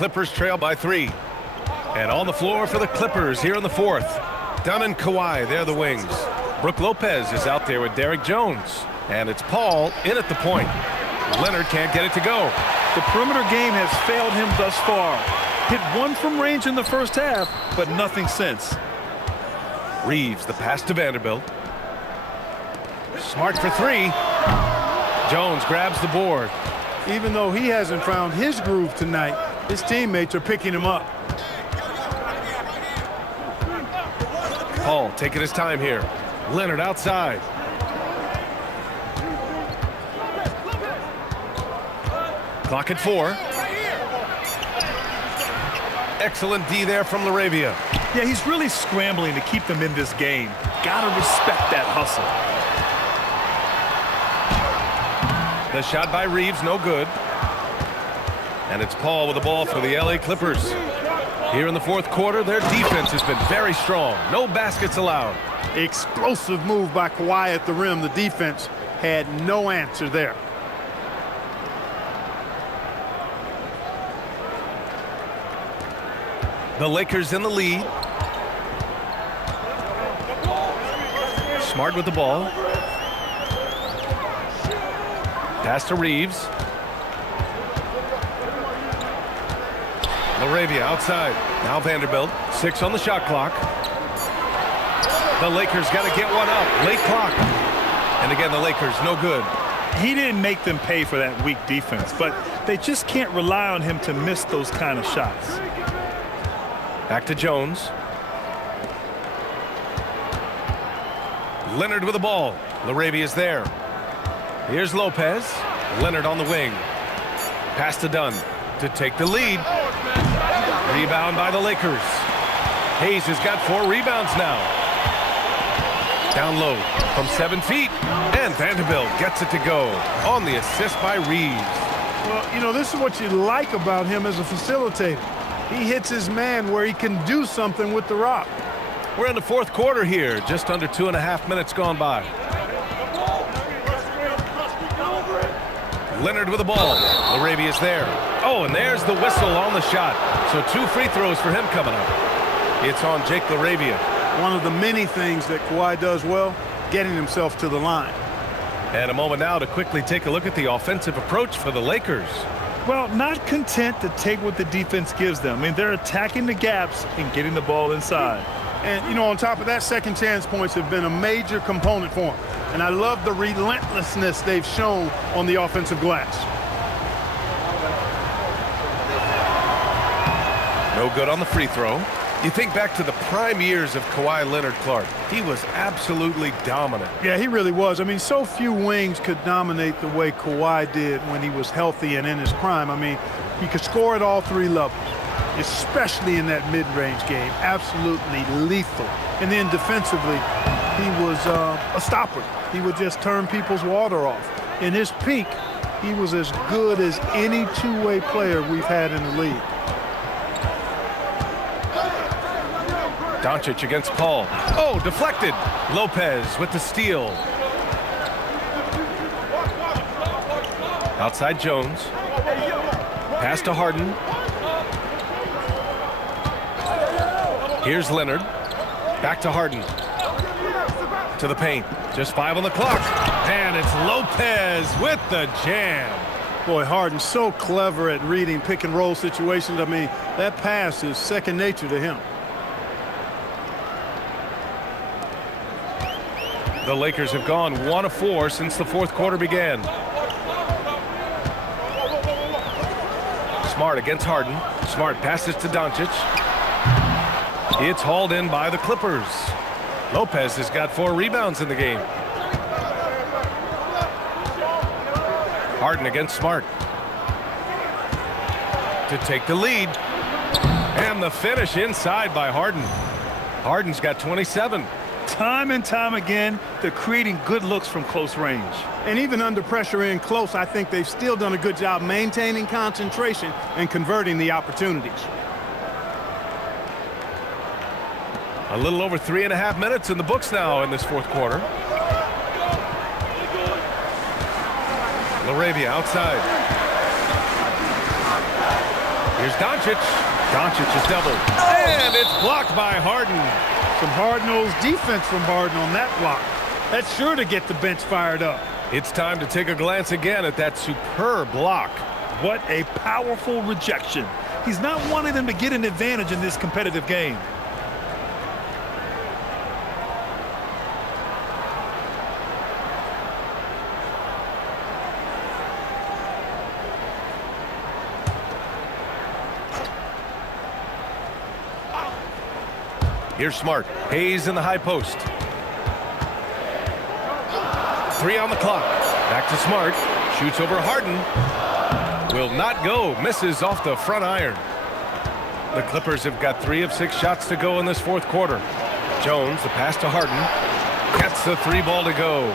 Clippers trail by 3. And on the floor for the Clippers here in the 4th. Dunn and Kawhi, they're the wings. Brook Lopez is out there with Derrick Jones. And it's Paul in at the point. Leonard can't get it to go. The perimeter game has failed him thus far. Hit one from range in the first half, but nothing since. Reeves, the pass to Vanderbilt. Smart for 3. Jones grabs the board. Even though he hasn't found his groove tonight, his teammates are picking him up. Paul taking his time here. Leonard outside. Clock at 4. Excellent D there from LaRavia. Yeah, he's really scrambling to keep them in this game. Gotta respect that hustle. The shot by Reeves, no good. And it's Paul with the ball for the LA Clippers. Here in the 4th quarter, their defense has been very strong. No baskets allowed. Explosive move by Kawhi at the rim. The defense had no answer there. The Lakers in the lead. Smart with the ball. Pass to Reeves. LaRavia outside. Now Vanderbilt. 6 on the shot clock. The Lakers got to get one up. Late clock. And again, the Lakers no good. He didn't make them pay for that weak defense, but they just can't rely on him to miss those kind of shots. Back to Jones. Leonard with the ball. LaRavia is there. Here's Lopez. Leonard on the wing. Pass to Dunn to take the lead. Rebound by the Lakers. Hayes has got 4 rebounds now. Down low from 7 feet. And Vanderbilt gets it to go on the assist by Reeves. Well, you know, this is what you like about him as a facilitator. He hits his man where he can do something with the rock. We're in the 4th quarter here. Just under 2.5 minutes gone by. Leonard with the ball. LaRavia is there. Oh, and there's the whistle on the shot. So 2 free throws for him coming up. It's on Jake LaRavia. One of the many things that Kawhi does well, getting himself to the line. And a moment now to quickly take a look at the offensive approach for the Lakers. Well, not content to take what the defense gives them. I mean, they're attacking the gaps and getting the ball inside. And, you know, on top of that, second chance points have been a major component for him. And I love the relentlessness they've shown on the offensive glass. No good on the free throw. You think back to the prime years of Kawhi Leonard Clark. He was absolutely dominant. Yeah, he really was. I mean, so few wings could dominate the way Kawhi did when he was healthy and in his prime. I mean, he could score at all 3 levels, especially in that mid-range game. Absolutely lethal. And then defensively, he was a stopper. He would just turn people's water off. In his peak, he was as good as any two-way player we've had in the league. Doncic against Paul. Oh, deflected. Lopez with the steal. Outside Jones. Pass to Harden. Here's Leonard. Back to Harden. To the paint. Just 5 on the clock. And it's Lopez with the jam. Boy, Harden's so clever at reading pick-and-roll situations. I mean, that pass is second nature to him. The Lakers have gone 1 of 4 since the 4th quarter began. Smart against Harden. Smart passes to Doncic. It's hauled in by the Clippers. Lopez has got 4 rebounds in the game. Harden against Smart. To take the lead. And the finish inside by Harden. Harden's got 27. Time and time again, they're creating good looks from close range. And even under pressure in close, I think they've still done a good job maintaining concentration and converting the opportunities. A little over 3.5 minutes in the books now in this 4th quarter. LaRavia outside. Here's Doncic. Doncic is doubled. And it's blocked by Harden. Some hard-nosed defense from Harden on that block. That's sure to get the bench fired up. It's time to take a glance again at that superb block. What a powerful rejection. He's not wanting them to get an advantage in this competitive game. Here's Smart. Hayes in the high post. 3 on the clock. Back to Smart. Shoots over Harden. Will not go. Misses off the front iron. The Clippers have got 3 of 6 shots to go in this fourth quarter. Jones, the pass to Harden. Gets the 3 ball to go.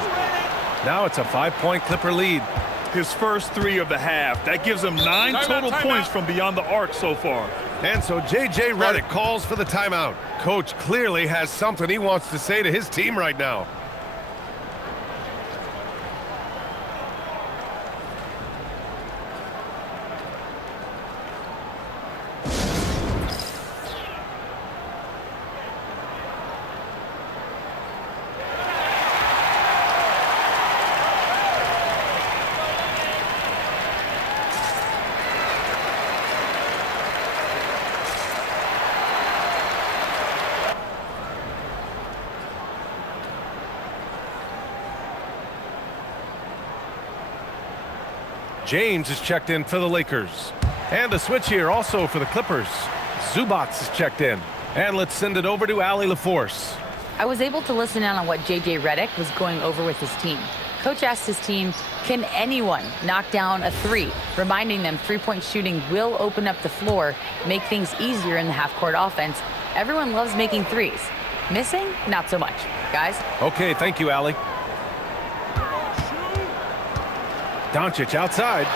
Now it's a 5-point Clipper lead. His first 3 of the half. That gives him 9 total points from beyond the arc so far. And so J.J. Redick calls for the timeout. Coach clearly has something he wants to say to his team right now. James is checked in for the Lakers. And a switch here also for the Clippers. Zubac is checked in. And let's send it over to Allie LaForce. I was able to listen in on what J.J. Redick was going over with his team. Coach asked his team, can anyone knock down a 3? Reminding them 3-point shooting will open up the floor, make things easier in the half-court offense. Everyone loves making 3s. Missing? Not so much. Guys? Okay, thank you, Allie. Doncic outside.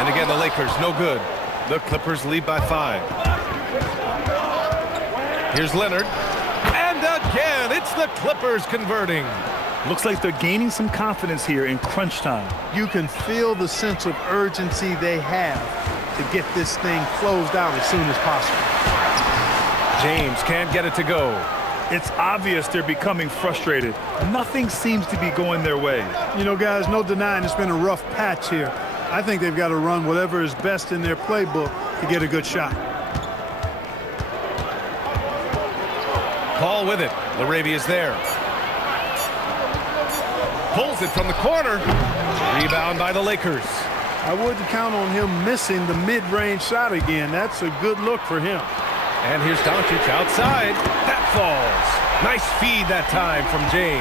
And again, the Lakers, no good. The Clippers lead by 5. Here's Leonard. And again, it's the Clippers converting. Looks like they're gaining some confidence here in crunch time. You can feel the sense of urgency they have to get this thing closed out as soon as possible. James can't get it to go. It's obvious they're becoming frustrated. Nothing seems to be going their way. You know, guys, no denying it's been a rough patch here. I think they've got to run whatever is best in their playbook to get a good shot. Paul with it. LaRavia's there. Pulls it from the corner. Rebound by the Lakers. I wouldn't count on him missing the mid-range shot again. That's a good look for him. And here's Doncic outside. That falls. Nice feed that time from James.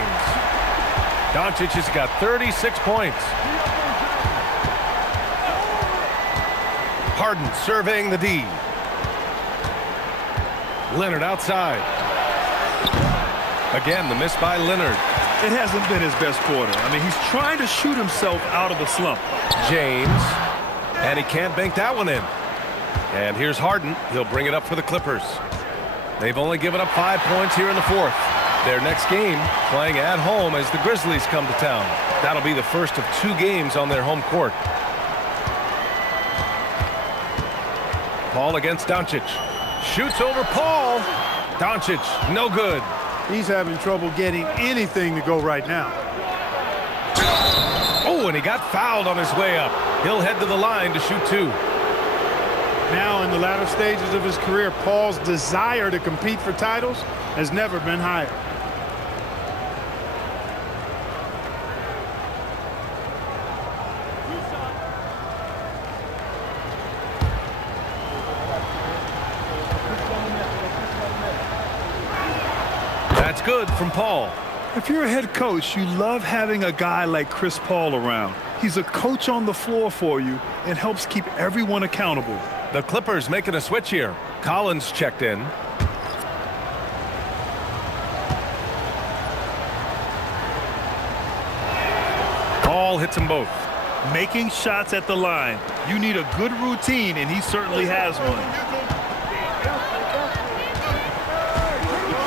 Doncic has got 36 points. Harden surveying the D. Leonard outside. Again, the miss by Leonard. It hasn't been his best quarter. I mean, he's trying to shoot himself out of the slump. James. And he can't bank that one in. And here's Harden. He'll bring it up for the Clippers. They've only given up 5 points here in the fourth. Their next game playing at home as the Grizzlies come to town. That'll be the first of 2 games on their home court. Paul against Doncic. Shoots over Paul. Doncic, no good. He's having trouble getting anything to go right now. Oh, and he got fouled on his way up. He'll head to the line to shoot 2. Now in the latter stages of his career, Paul's desire to compete for titles has never been higher. That's good from Paul. If you're a head coach, you love having a guy like Chris Paul around. He's a coach on the floor for you and helps keep everyone accountable. The Clippers making a switch here. Collins checked in. Paul hits them both. Making shots at the line. You need a good routine, and he certainly has one.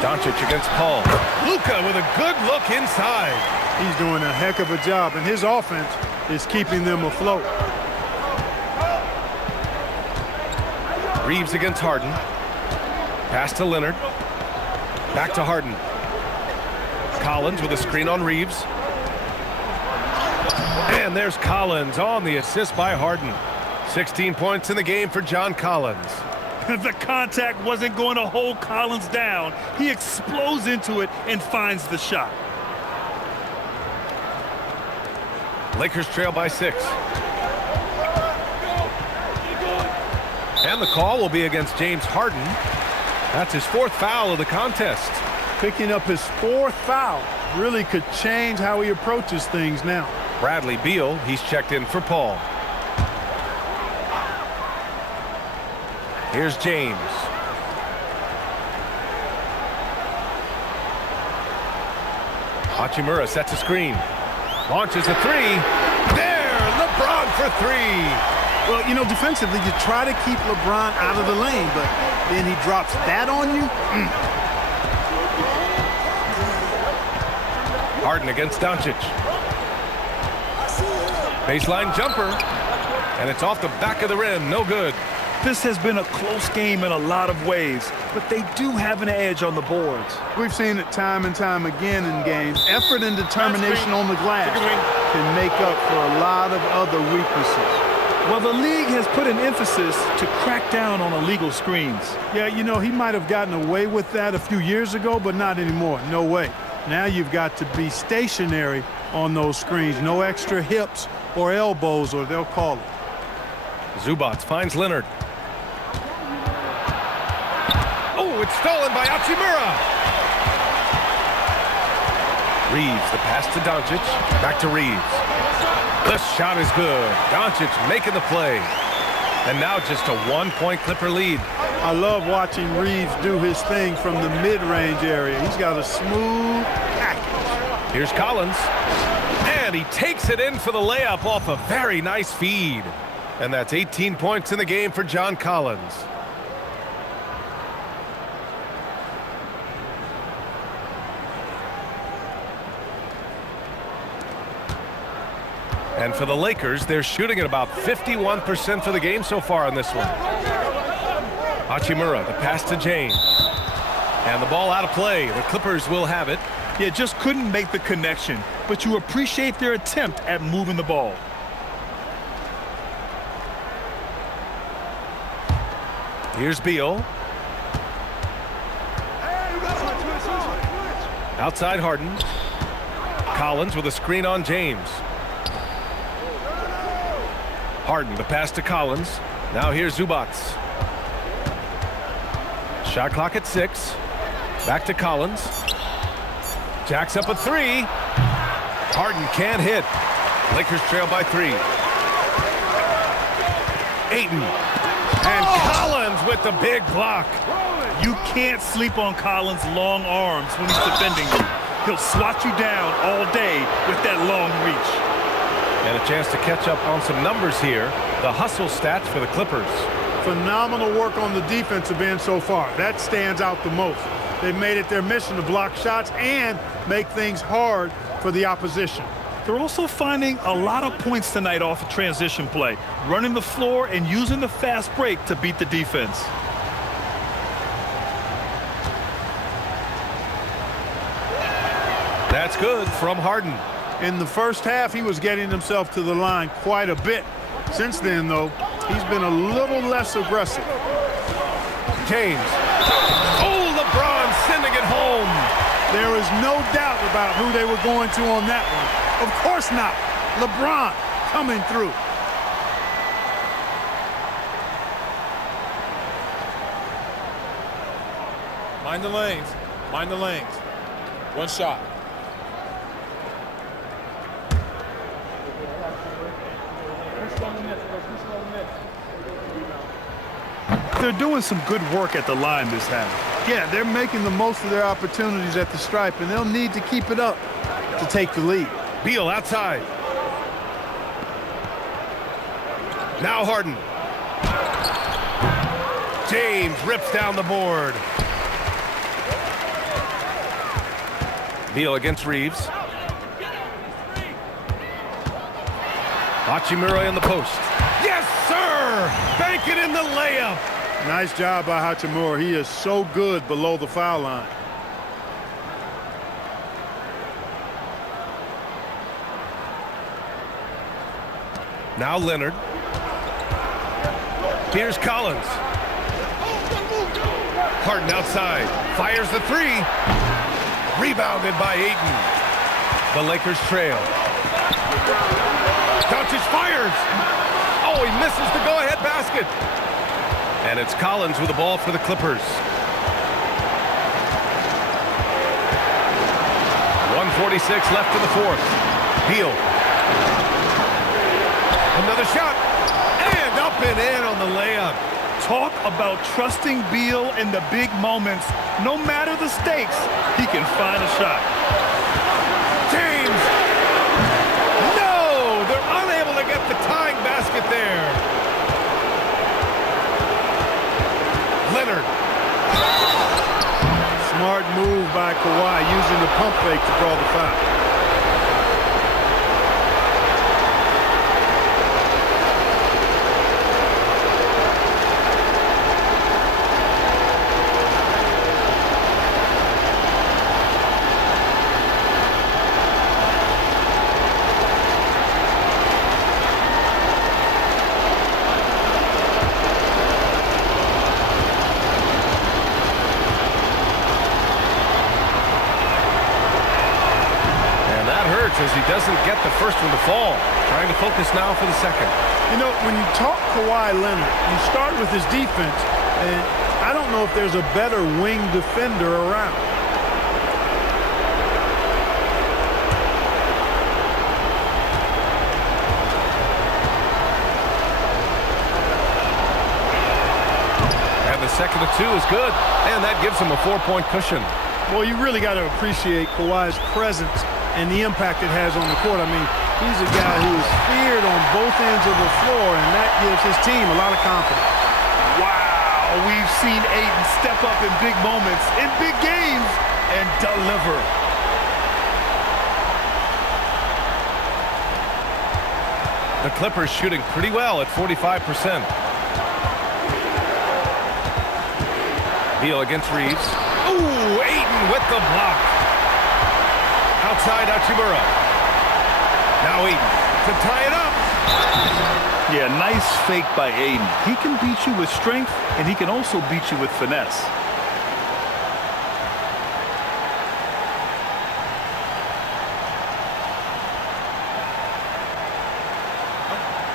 Doncic against Paul. Luka with a good look inside. He's doing a heck of a job, and his offense is keeping them afloat. Reeves against Harden. Pass to Leonard. Back to Harden. Collins with a screen on Reeves. And there's Collins on the assist by Harden. 16 points in the game for John Collins. The contact wasn't going to hold Collins down. He explodes into it and finds the shot. Lakers trail by 6. And the call will be against James Harden. That's his 4th foul of the contest. Picking up his 4th foul really could change how he approaches things now. Bradley Beal, he's checked in for Paul. Here's James. Hachimura sets a screen. Launches a 3. There! LeBron for 3. Well, you know, defensively, you try to keep LeBron out of the lane, but then he drops that on you. Harden against Doncic. Baseline jumper. And it's off the back of the rim. No good. This has been a close game in a lot of ways, but they do have an edge on the boards. We've seen it time and time again in games. Effort and determination on the glass can make up for a lot of other weaknesses. Well, the league has put an emphasis to crack down on illegal screens. Yeah, you know, he might have gotten away with that a few years ago, but not anymore. No way. Now you've got to be stationary on those screens. No extra hips or elbows, or they'll call it. Zubac finds Leonard. Oh, it's stolen by Hachimura. Reeves, the pass to Doncic. Back to Reeves. The shot is good. Doncic making the play. And now just a 1-point Clipper lead. I love watching Reeves do his thing from the mid-range area. He's got a smooth package. Here's Collins. And he takes it in for the layup off a very nice feed. And that's 18 points in the game for John Collins. And for the Lakers, they're shooting at about 51% for the game so far on this one. Hachimura, the pass to James. And the ball out of play. The Clippers will have it. Yeah, just couldn't make the connection, but you appreciate their attempt at moving the ball. Here's Beal. Outside Harden. Collins with a screen on James. Harden, the pass to Collins. Now here's Zubac. Shot clock at 6. Back to Collins. Jacks up a 3. Harden can't hit. Lakers trail by 3. Ayton. And Collins with the big block. You can't sleep on Collins' long arms when he's defending you. He'll swat you down all day with that long reach. And a chance to catch up on some numbers here. The hustle stats for the Clippers. Phenomenal work on the defensive end so far. That stands out the most. They've made it their mission to block shots and make things hard for the opposition. They're also finding a lot of points tonight off of transition play, running the floor and using the fast break to beat the defense. That's good from Harden. In the first half, he was getting himself to the line quite a bit. Since then, though, he's been a little less aggressive. James. Oh, LeBron sending it home. There is no doubt about who they were going to on that one. Of course not. LeBron coming through. Mind the lanes. Mind the lanes. One shot. They're doing some good work at the line this half. Yeah, they're making the most of their opportunities at the stripe, and they'll need to keep it up to take the lead. Beal outside. Now Harden. James rips down the board. Beal against Reeves. Hachimura in the post. Yes, sir! Bank it in the layup. Nice job by Hachimura. He is so good below the foul line. Now Leonard. Here's Collins. Harden outside. Fires the three. Rebounded by Ayton. The Lakers trail. Doncic fires. Oh, he misses the go-ahead basket. And it's Collins with the ball for the Clippers. 1:46 left in the fourth. Beal. Another shot. And up and in on the layup. Talk about trusting Beal in the big moments. No matter the stakes, he can find a shot. James. No! They're unable to get the tying basket there. Leonard. Smart move by Kawhi, using the pump fake to draw the foul. As he doesn't get the first one to fall. Trying to focus now for the second. You know, when you talk Kawhi Leonard, you start with his defense, and I don't know if there's a better wing defender around. And the second of two is good, and that gives him a 4-point cushion. Well, you really got to appreciate Kawhi's presence and the impact it has on the court. I mean, he's a guy who is feared on both ends of the floor, and that gives his team a lot of confidence. Wow, we've seen Ayton step up in big moments, in big games, and deliver. The Clippers shooting pretty well at 45%. Beal against Reeves. Ooh, Ayton with the block. Outside Hachimura. Now Ayton to tie it up. Yeah, nice fake by Ayton. He can beat you with strength, and he can also beat you with finesse.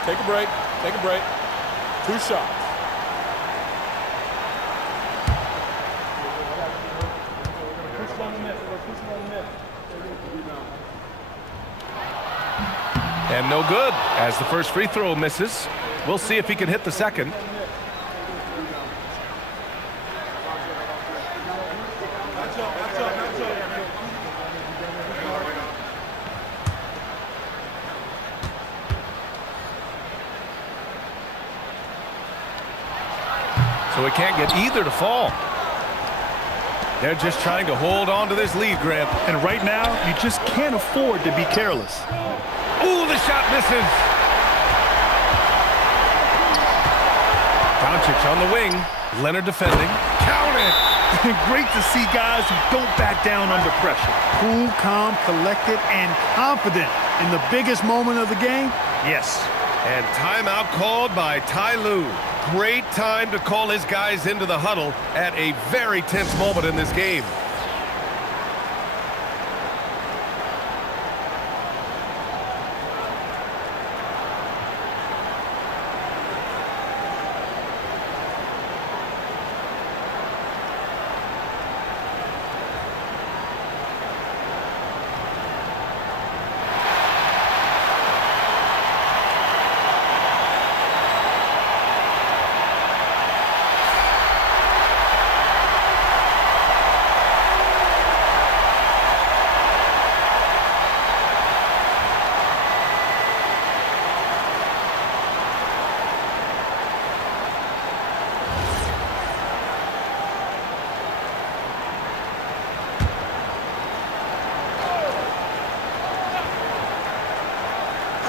Take a break. Take a break. 2 shots. And no good as the first free throw misses. We'll see if he can hit the second. So he can't get either to fall. They're just trying to hold on to this lead, Grant. And right now, you just can't afford to be careless. Ooh, the shot misses. Doncic on the wing. Leonard defending. Count it. Great to see guys who don't back down under pressure. Cool, calm, collected, and confident in the biggest moment of the game. Yes. And timeout called by Ty Lue. Great time to call his guys into the huddle at a very tense moment in this game.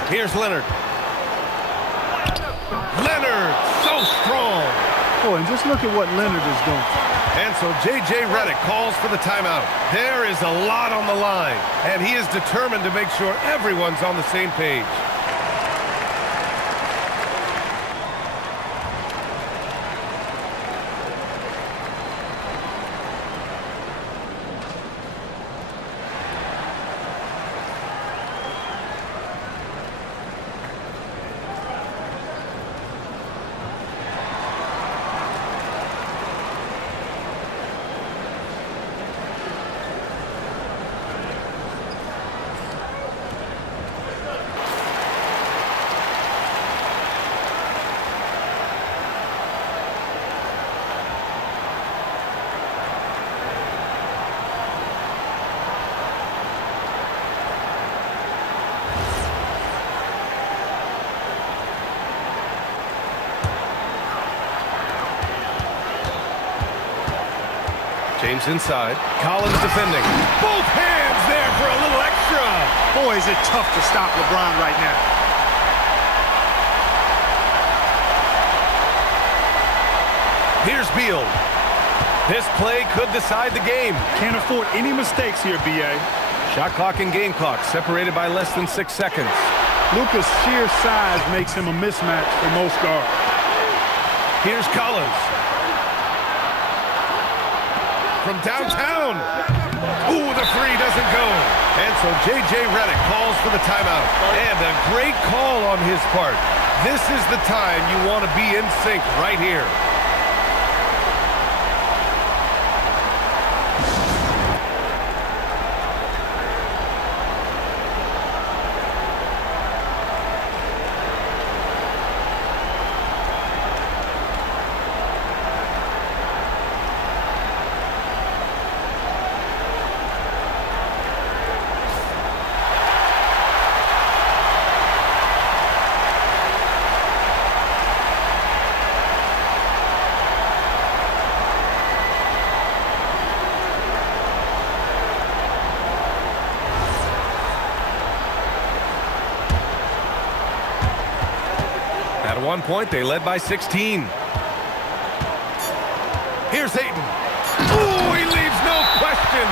Here's Leonard. Leonard, so strong. Oh, and just look at what Leonard is doing. And so J.J. Redick calls for the timeout. There is a lot on the line, and he is determined to make sure everyone's on the same page. James inside. Collins defending. Both hands there for a little extra. Boy, is it tough to stop LeBron right now. Here's Beal. This play could decide the game. Can't afford any mistakes here, B.A. Shot clock and game clock separated by less than 6 seconds. Luka's sheer size makes him a mismatch for most guards. Here's Collins. From downtown. Ooh, the three doesn't go. And so J.J. Redick calls for the timeout. And a great call on his part. This is the time you want to be in sync right here. At one point, they led by 16. Here's Ayton. Ooh, he leaves no question.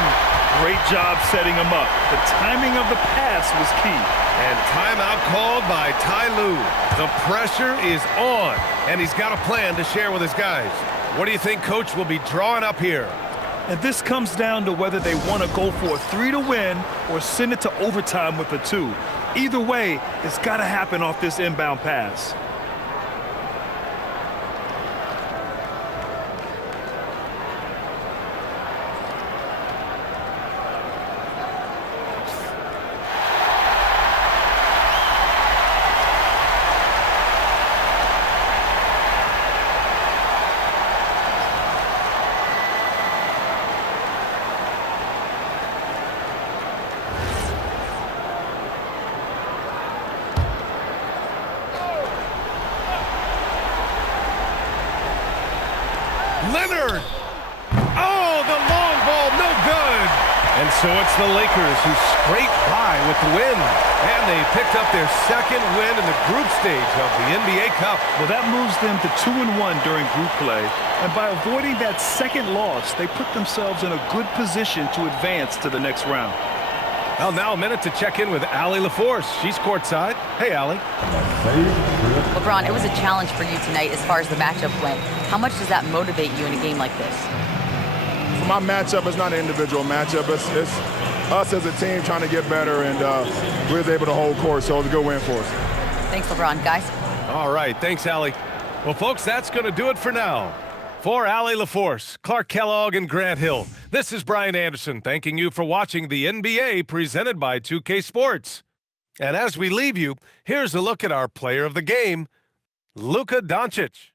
Great job setting him up. The timing of the pass was key. And timeout called by Ty Lue. The pressure is on, and he's got a plan to share with his guys. What do you think Coach will be drawing up here? And this comes down to whether they want to go for a 3 to win or send it to overtime with a 2. Either way, it's got to happen off this inbound pass. Leonard! Oh, the long ball, no good! And so it's the Lakers who scrape by with the win. And they picked up their second win in the group stage of the NBA Cup. Well, that moves them to 2-1 during group play. And by avoiding that second loss, they put themselves in a good position to advance to the next round. Well, now a minute to check in with Allie LaForce. She's courtside. Hey, Allie. LeBron, it was a challenge for you tonight as far as the matchup went. How much does that motivate you in a game like this? For my matchup, it's not an individual matchup. It's us as a team trying to get better, and we was able to hold court, so it was a good win for us. Thanks, LeBron. Guys? All right, thanks, Allie. Well, folks, that's going to do it for now. For Allie LaForce, Clark Kellogg, and Grant Hill, this is Brian Anderson thanking you for watching the NBA presented by 2K Sports. And as we leave you, here's a look at our player of the game, Luka Doncic.